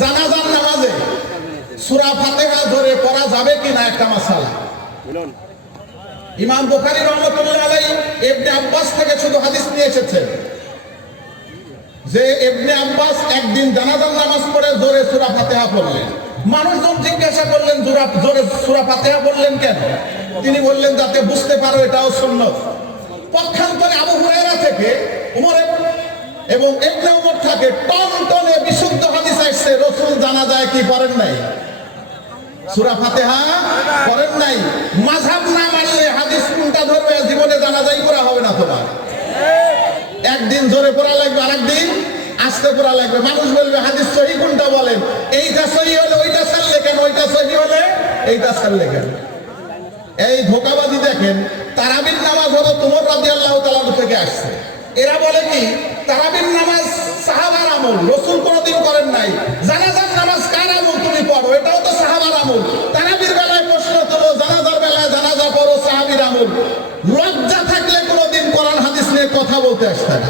জানাজার নামাজে সূরা ফাতিহা ধরে পড়া যাবে কিনা একটা মাসালা। ইমাম বুখারী রহমতুল্লাহ আলাইহি ইবনে আব্বাস থেকে শুধু হাদিস নিয়ে এসেছেন যে ইবনে আব্বাস একদিন জানাজার নামাজ পড়ে জোরে সূরা ফাতিহা পড়লেন। মানুষজন জিজ্ঞাসা করলেন জোরা জোরে সুরা ফাতিহা বললেন কেন? তিনি বললেন যাতে বুঝতে পারো এটাও সুন্নত। পক্ষান্তরে আবু হুরায়রা থেকে উমরের এবং ইবনে উমর থাকে টন টনে বিশুদ্ধ হাদিস যায় কি করেন নাই? একদিন জোরে পড়া লাগবে আস্তে পড়া লাগবে। মানুষ বলবে, হাদিস সহি কোনটা বলেন? এইটা সহি হলে ওইটা কেন? ওইটা সহি হলে এইটা কেন? এই ধোকাবাজি দেখেন, তারাবির নামাজ হলো তোমার রাজি আল্লাহ থেকে আসছে। এরা বলে কি, তারাবির নামাজ সাহাবার আমল, রসুল কোনোদিন করেন নাই জানাজার নামাজ কার আমল তুমি পড়ো এটাও তো সাহাবার আমল তারাবির বেলায় প্রশ্ন তোলো জানাজার বেলায় জানাজা পড়ো সাহাবির আমল লজ্জা থাকলে কোনোদিন কোরআন হাদিস নিয়ে কথা বলতে আসতে না।